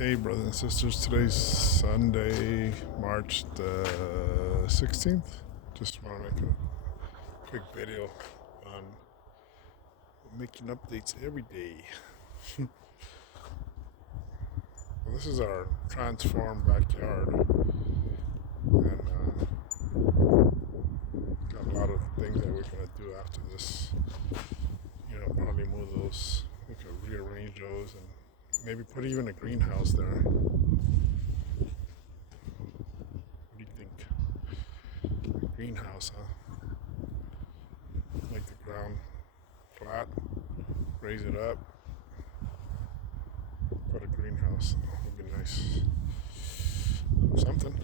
Hey, brothers and sisters. Today's Sunday, March the 16th. Just want to make a quick video on making updates every day. Well, this is our transformed backyard, and got a lot of things that we're going to do after this. Probably move those, we could rearrange those, and maybe put even a greenhouse there. What do you think? Greenhouse, huh? Make the ground flat, raise it up, put a greenhouse. Would be nice. Something.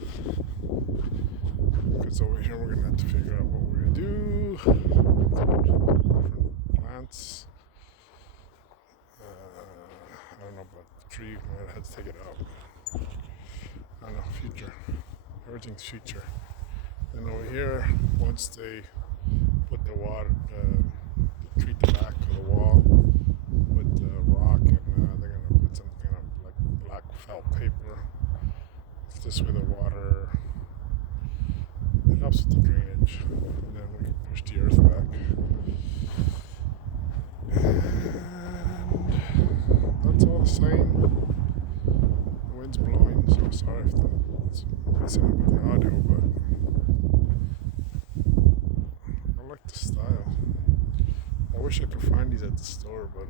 Because over here we're gonna have to figure out what we're gonna do. Different plants. I don't know about the tree. We might have to take it out. I don't know. Future. Everything's future. And over here, once they put the water, treat the back of the wall with the rock, and they're gonna put some kind of like black felt paper. This way the water, it helps with the drainage, and then we can push the earth back. And that's all the same. The wind's blowing, so sorry if it's messing up with the audio, but I like the style. I wish I could find these at the store, but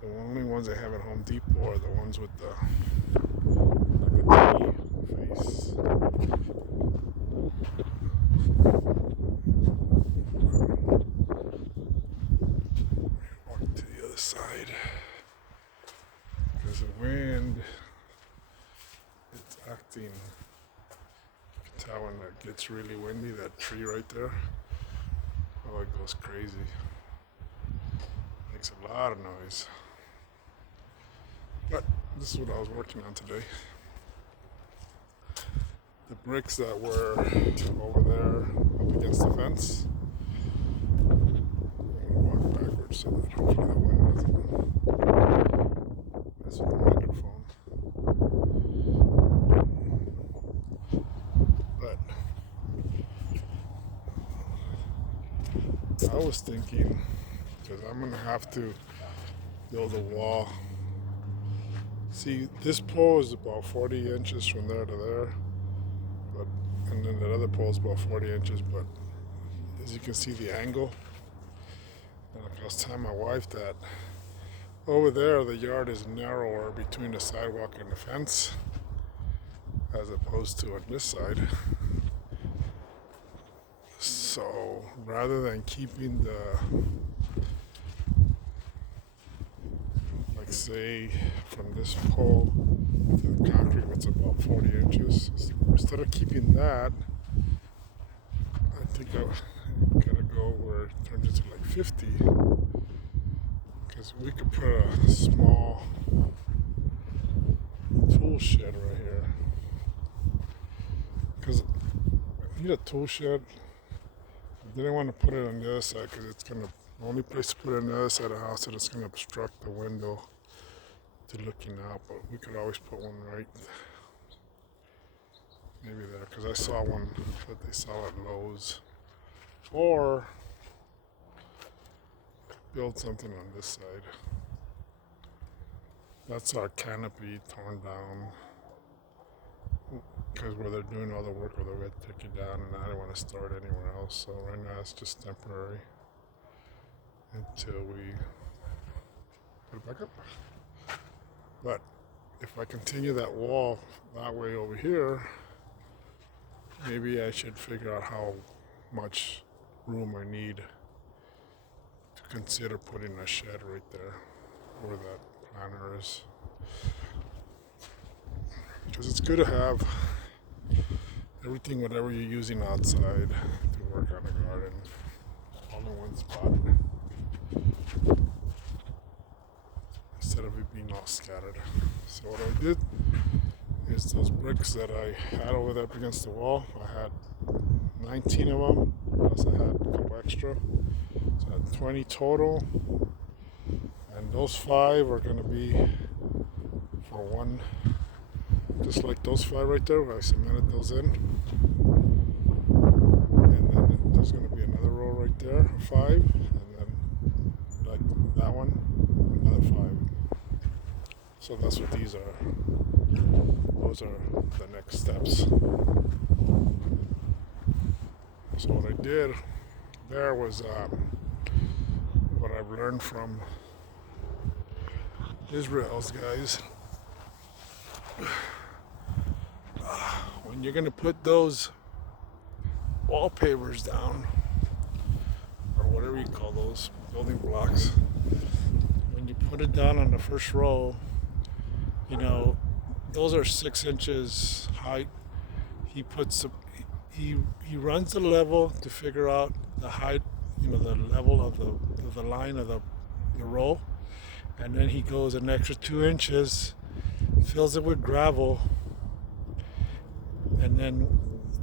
the only ones I have at Home Depot are the ones with the face. Walk to the other side because the wind, it's acting. You can tell when it gets really windy. That tree right there, oh, it goes crazy. Makes a lot of noise. But this is what I was working on today. The bricks that were over there up against the fence. I'm gonna walk backwards so that hopefully the wind doesn't mess with the microphone. But I was thinking, because I'm gonna have to build a wall. See, this pole is about 40 inches from there to there, and then the other pole is about 40 inches, but as you can see the angle, and like I was telling my wife that over there the yard is narrower between the sidewalk and the fence as opposed to on this side. So rather than keeping say from this pole to the concrete, it's about 40 inches. Instead of keeping that, I think I gotta go where it turns into like 50, because we could put a small tool shed right here. Because I need a tool shed. I didn't want to put it on the other side because it's gonna, the only place to put it on the other side of the house that it's gonna obstruct the window to looking out, but we could always put one right maybe there, because I saw one that they sell at Lowe's, or build something on this side. That's our canopy torn down because where they're doing all the work, or they're going to take it down, and I don't want to store it anywhere else, so right now it's just temporary until we put it back up. But if I continue that wall that way over here, maybe I should figure out how much room I need to consider putting a shed right there where that planter is. Because it's good to have everything, whatever you're using outside to work on a garden, all in one spot, instead of it being all scattered. So what I did is those bricks that I had over there up against the wall, I had 19 of them, plus I had a couple extra, so I had 20 total, and those 5 are going to be or one, just like those 5 right there. I cemented those in, and then there's going to be another row right there, 5, and then like that one, another 5. So that's what these are. Those are the next steps. So what I did there was what I've learned from Israel's guys. When you're gonna put those wallpapers down, or whatever you call those building blocks, when you put it down on the first row, you know, those are 6 inches height. He puts he runs the level to figure out the height, you know, the level of the line of the row, and then he goes an extra 2 inches, fills it with gravel, and then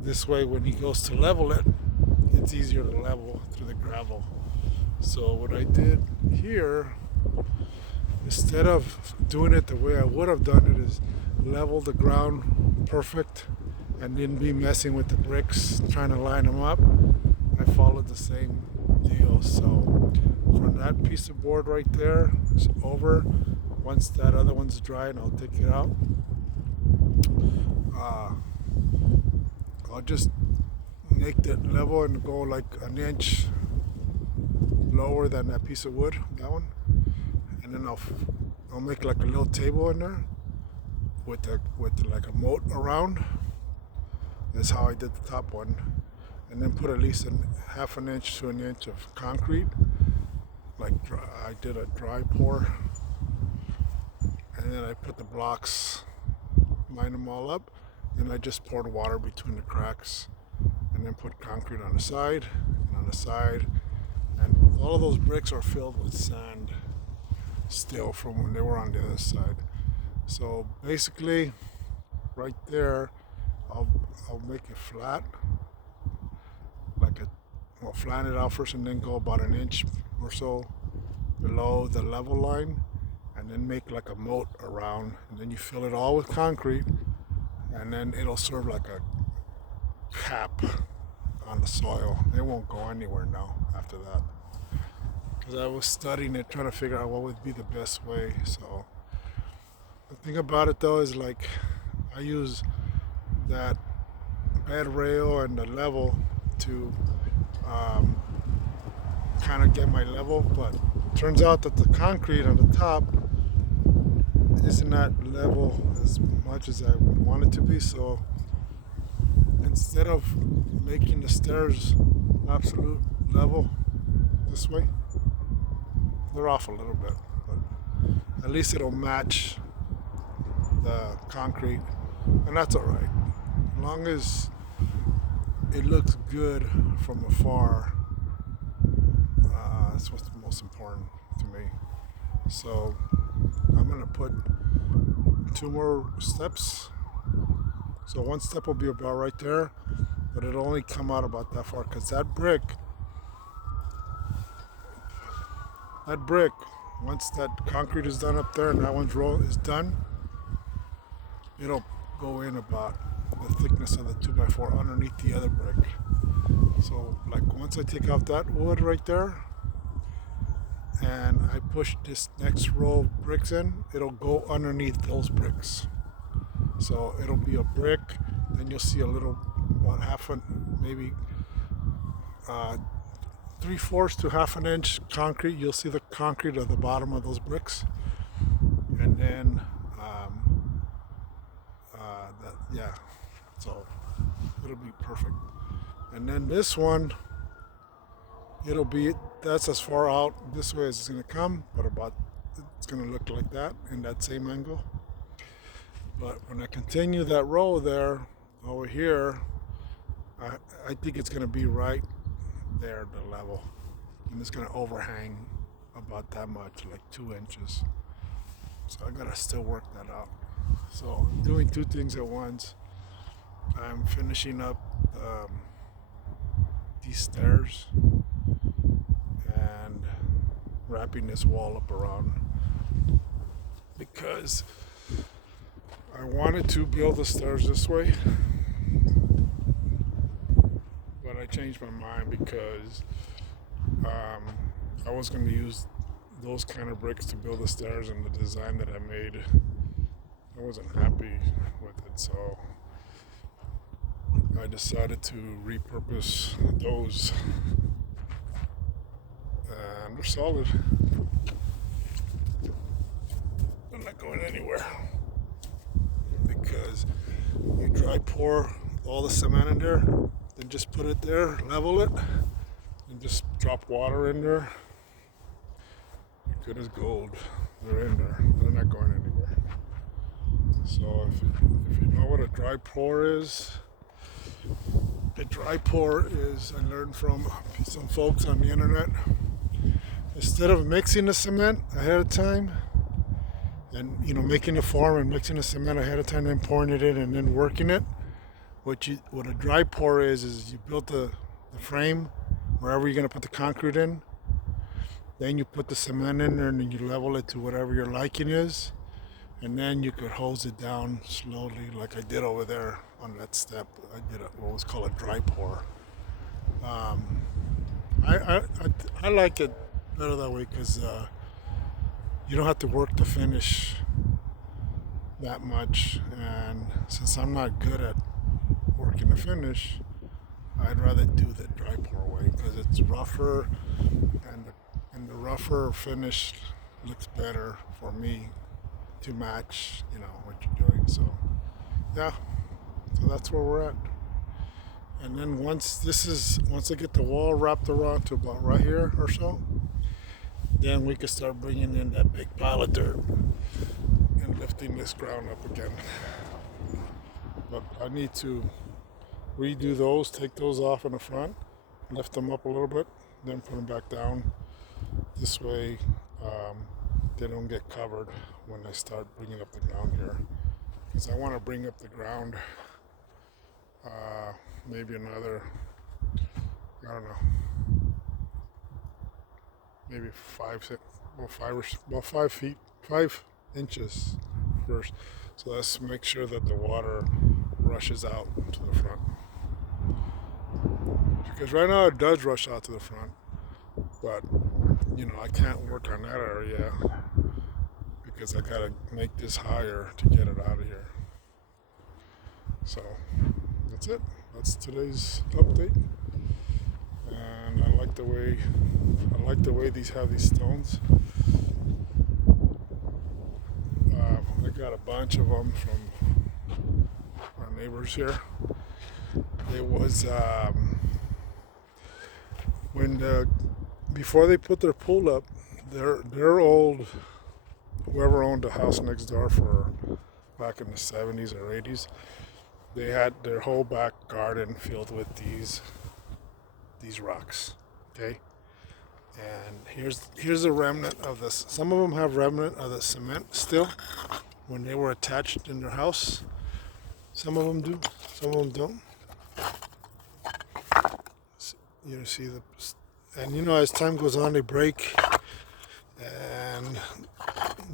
this way when he goes to level it, it's easier to level through the gravel. So what I did here, instead of doing it the way I would have done it, is level the ground perfect and then be messing with the bricks trying to line them up. I followed the same deal. So from that piece of board right there is over. Once that other one's dry, and I'll take it out, I'll just make that level and go like an inch lower than that piece of wood, that one, and then I'll make like a little table in there with like a moat around. That's how I did the top one, and then put at least half an inch to an inch of concrete. Like I did a dry pour, and then I put the blocks, line them all up, and I just poured water between the cracks, and then put concrete on the side and on the side, and all of those bricks are filled with sand still from when they were on the other side. So basically, right there, I'll make it flat, I'll flatten it out first, and then go about an inch or so below the level line, and then make like a moat around, and then you fill it all with concrete, and then it'll serve like a cap on the soil. It won't go anywhere now after that, because I was studying it, trying to figure out what would be the best way. So the thing about it though is, like, I use that bed rail and the level to kind of get my level, but turns out that the concrete on the top isn't that level as much as I would want it to be. So instead of making the stairs absolute level this way, they're off a little bit, but at least it'll match the concrete, and that's all right, as long as it looks good from afar. That's what's the most important to me. So I'm gonna put 2 more steps. So one step will be about right there, but it'll only come out about that far, because that brick, once that concrete is done up there and that one's roll is done, it'll go in about the thickness of the 2x4 underneath the other brick. So like once I take off that wood right there and I push this next row of bricks in, it'll go underneath those bricks. So it'll be a brick, then you'll see a little, about maybe 3/4 to half an inch concrete. You'll see the concrete at the bottom of those bricks, and then so it'll be perfect. And then this one, that's as far out this way as it's gonna come, but it's gonna look like that in that same angle. But when I continue that row there over here, I think it's gonna be right there, the level, and it's gonna overhang about that much, like 2 inches. So I gotta still work that out. So I'm doing 2 things at once. I'm finishing up these stairs and wrapping this wall up around, because I wanted to build the stairs this way, but I changed my mind because I was going to use those kind of bricks to build the stairs, and the design that I made, I wasn't happy with it, so I decided to repurpose those, and they're solid. They're not going anywhere because you dry pour all the cement in there, then just put it there, level it, and just drop water in there. Good as gold. They're in there. They're not going anywhere. So if you know what a dry pour is, a dry pour is, I learned from some folks on the internet, instead of mixing the cement ahead of time and making the form and mixing the cement ahead of time, then pouring it in and then working it, what a dry pour is you build the frame wherever you're going to put the concrete in. Then you put the cement in there and then you level it to whatever your liking is. And then you could hose it down slowly like I did over there on that step. I did what was called a dry pour. I like it better that way because you don't have to work to finish that much. And since I'm not good at working to finish, I'd rather do the dry pour way because it's rougher, and the rougher finish looks better for me to match, what you're doing. So that's where we're at. And then once I get the wall wrapped around to about right here or so, then we can start bringing in that big pile of dirt and lifting this ground up again. But I need to redo those, take those off in the front, lift them up a little bit, then put them back down. This way they don't get covered when I start bringing up the ground here. Because I want to bring up the ground maybe another, I don't know, maybe 5 inches first. So let's make sure that the water rushes out to the front. Because right now it does rush out to the front, but I can't work on that area because I gotta make this higher to get it out of here. So that's it. That's today's update. And I like the way these have these stones. I got a bunch of them from our neighbors here. It was before they put their pool up, their old, whoever owned the house next door back in the 70s or 80s, they had their whole back garden filled with these rocks. Okay, and here's a remnant of this. Some of them have remnant of the cement still when they were attached in their house. Some of them do, some of them don't. See and as time goes on, they break, and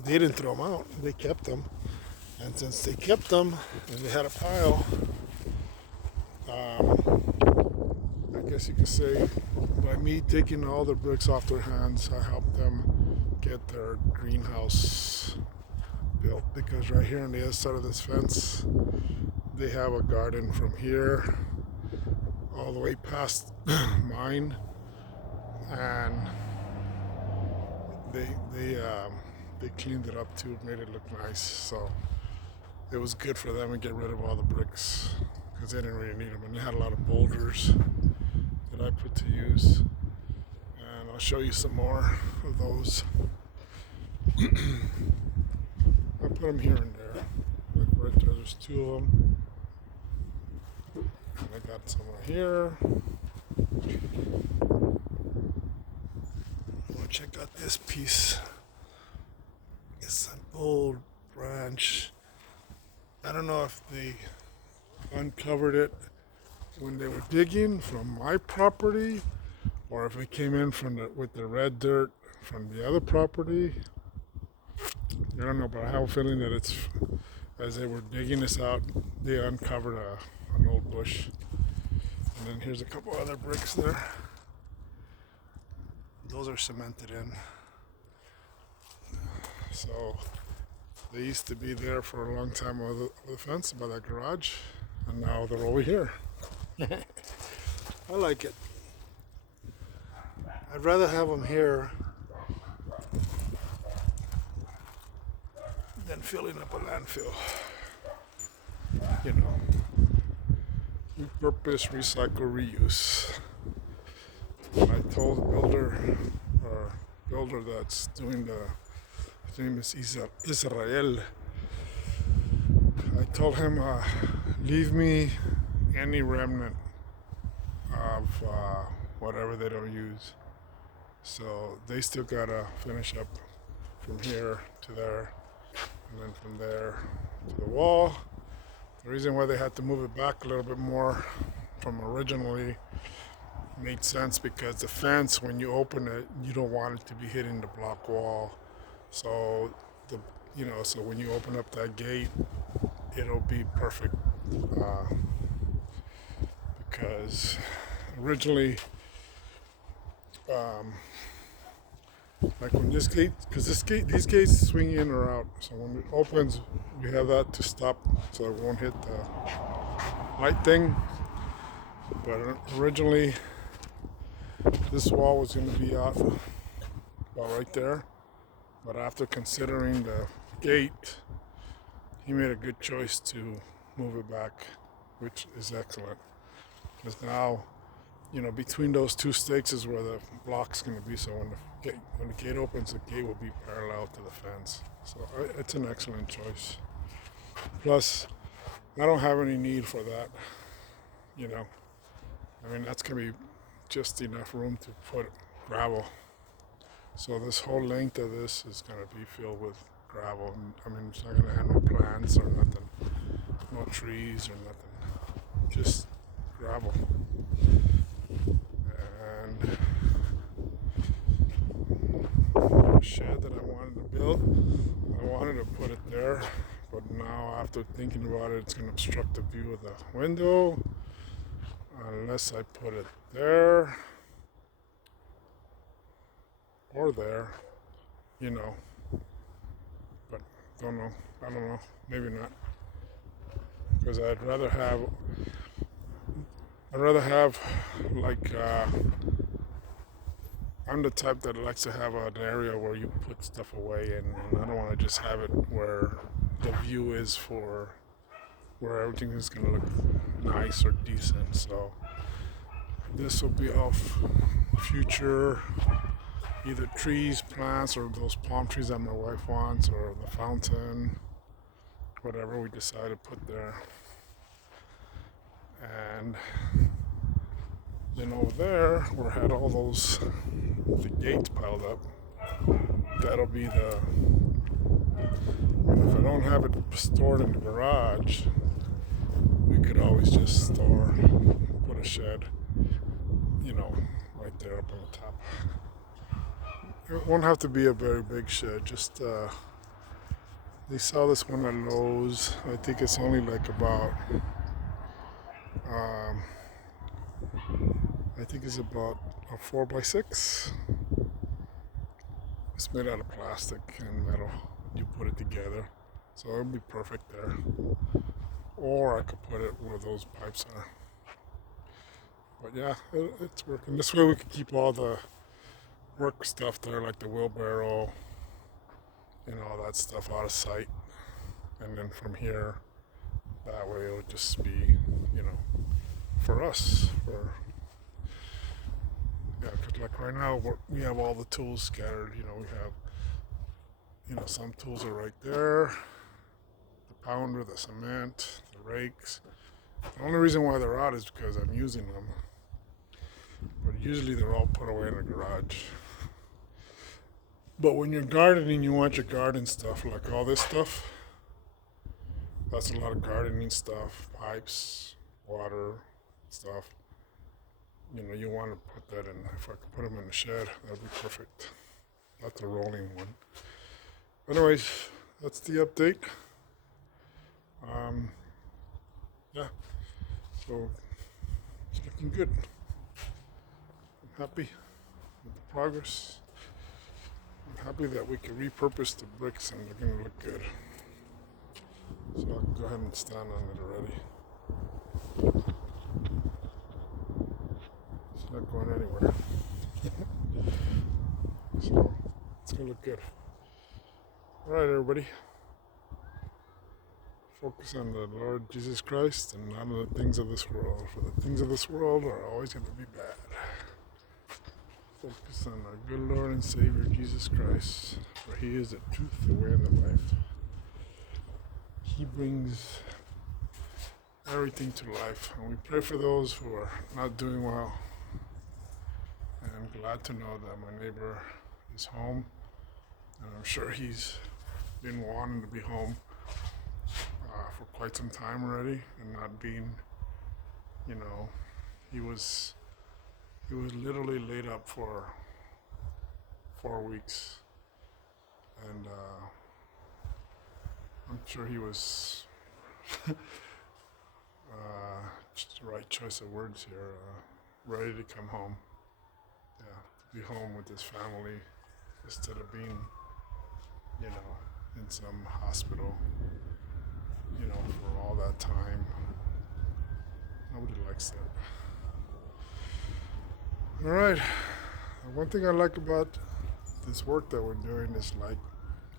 they didn't throw them out. They kept them, and since they kept them and they had a pile, I guess you could say by me taking all the bricks off their hands, I helped them get their greenhouse built. Because right here on the other side of this fence, they have a garden from here all the way past mine, and they cleaned it up too, made it look nice. So it was good for them to get rid of all the bricks because they didn't really need them, and they had a lot of boulders that I put to use. And I'll show you some more of those. I put them here and there, like right there. There's 2 of them. And I got some right here. Well, check out this piece. It's an old branch. I don't know if they uncovered it when they were digging from my property, or if it came in with the red dirt from the other property. I don't know, but I have a feeling that as they were digging this out, they uncovered an old bush. And then here's a couple other bricks there. Those are cemented in. So they used to be there for a long time over the fence by that garage, and now they're over here. I like it. I'd rather have them here than filling up a landfill. You know, repurpose, recycle, reuse. I told the builder that's doing his name is Israel. I told him, leave me any remnant of whatever they don't use. So they still gotta finish up from here to there, and then from there to the wall. The reason why they had to move it back a little bit more from originally made sense because the fence, when you open it, you don't want it to be hitting the block wall. So so when you open up that gate, it'll be perfect. Because originally, like when this gate, because these gates swing in or out. So when it opens, we have that to stop so it won't hit the light thing. But originally, this wall was going to be out about right there. But after considering the gate, he made a good choice to move it back, which is excellent. Because now, between those two stakes is where the block's going to be. So when the gate opens, the gate will be parallel to the fence. So it's an excellent choice. Plus, I don't have any need for that. That's going to be just enough room to put gravel. So this whole length of this is going to be filled with gravel. It's not going to have no plants or nothing, no trees or nothing, just gravel. And the shed that I wanted to build, I wanted to put it there, but now after thinking about it, it's going to obstruct the view of the window unless I put it there or there, but I don't know, maybe not, because I'd rather have like I'm the type that likes to have an area where you put stuff away, and I don't want to just have it where the view is for where everything is going to look nice or decent. So this will be off future either trees, plants, or those palm trees that my wife wants, or the fountain, whatever we decide to put there. And then over there, where I had all the gates piled up, that'll be if I don't have it stored in the garage, we could always just put a shed, right there up on the top. It won't have to be a very big shed, just, they sell this one at Lowe's. I think it's only like about, I think it's about a 4x6. It's made out of plastic and metal. You put it together, so it'll be perfect there. Or I could put it where those pipes are. But yeah, it's working. This way we can keep all the work stuff there, like the wheelbarrow and all that stuff, out of sight. And then from here, that way it'll just be, for us. Because like right now, we have all the tools scattered. We have, some tools are right there. The pounder, the cement, the rakes. The only reason why they're out is because I'm using them. But usually they're all put away in the garage. But when you're gardening, you want your garden stuff, like all this stuff. That's a lot of gardening stuff, pipes, water, stuff. You want to put that in. If I could put them in the shed, that'd be perfect. Not the rolling one. Anyways, that's the update. Um, yeah, so it's looking good. I'm happy with the progress. I'm happy that we can repurpose the bricks and they're gonna look good. So I'll go ahead and stand on it already. It's not going anywhere. So it's gonna look good. Alright, everybody. Focus on the Lord Jesus Christ and not on the things of this world. For the things of this world are always going to be bad. Focus on our good Lord and Savior Jesus Christ, for He is the truth, the way, and the life. He brings everything to life, and we pray for those who are not doing well. And I'm glad to know that my neighbor is home, and I'm sure he's been wanting to be home for quite some time already, and not being, you know, he was literally laid up for 4 weeks, and I'm sure he was just the right choice of words here, ready to come home, to be home with his family instead of being, in some hospital, for all that time. Nobody likes that. All right. One thing I like about this work that we're doing is like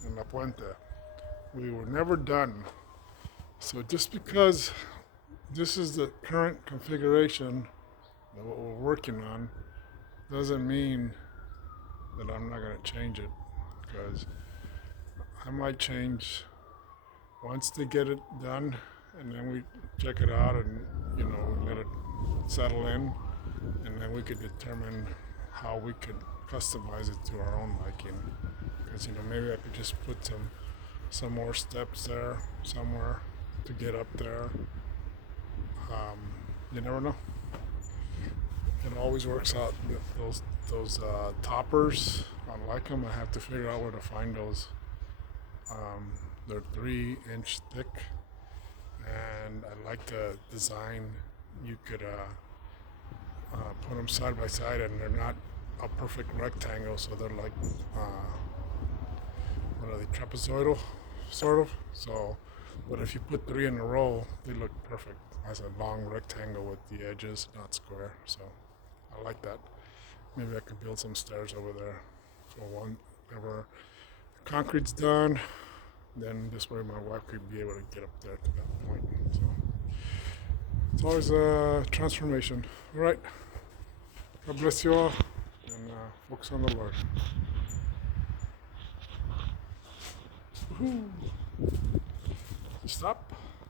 in La Puente, we were never done. So just because this is the current configuration that what we're working on doesn't mean that I'm not going to change it, because I might change once they get it done, and then we check it out and let it settle in, and then we could determine how we could customize it to our own liking. Because maybe I could just put some more steps there somewhere to get up there. You never know. It always works out. Those toppers, I like them. I have to figure out where to find those. They're 3-inch thick, and I like the design. You could put them side by side, and they're not a perfect rectangle, so they're like what are they, trapezoidal, sort of. So, but if you put 3 in a row, they look perfect as a long rectangle with the edges not square. So I like that. Maybe I could build some stairs over there for whenever the concrete's done. Then this way my wife could be able to get up there to that point. So it's always a transformation. All right. God bless you all, and focus on the Lord. Woo-hoo. Stop.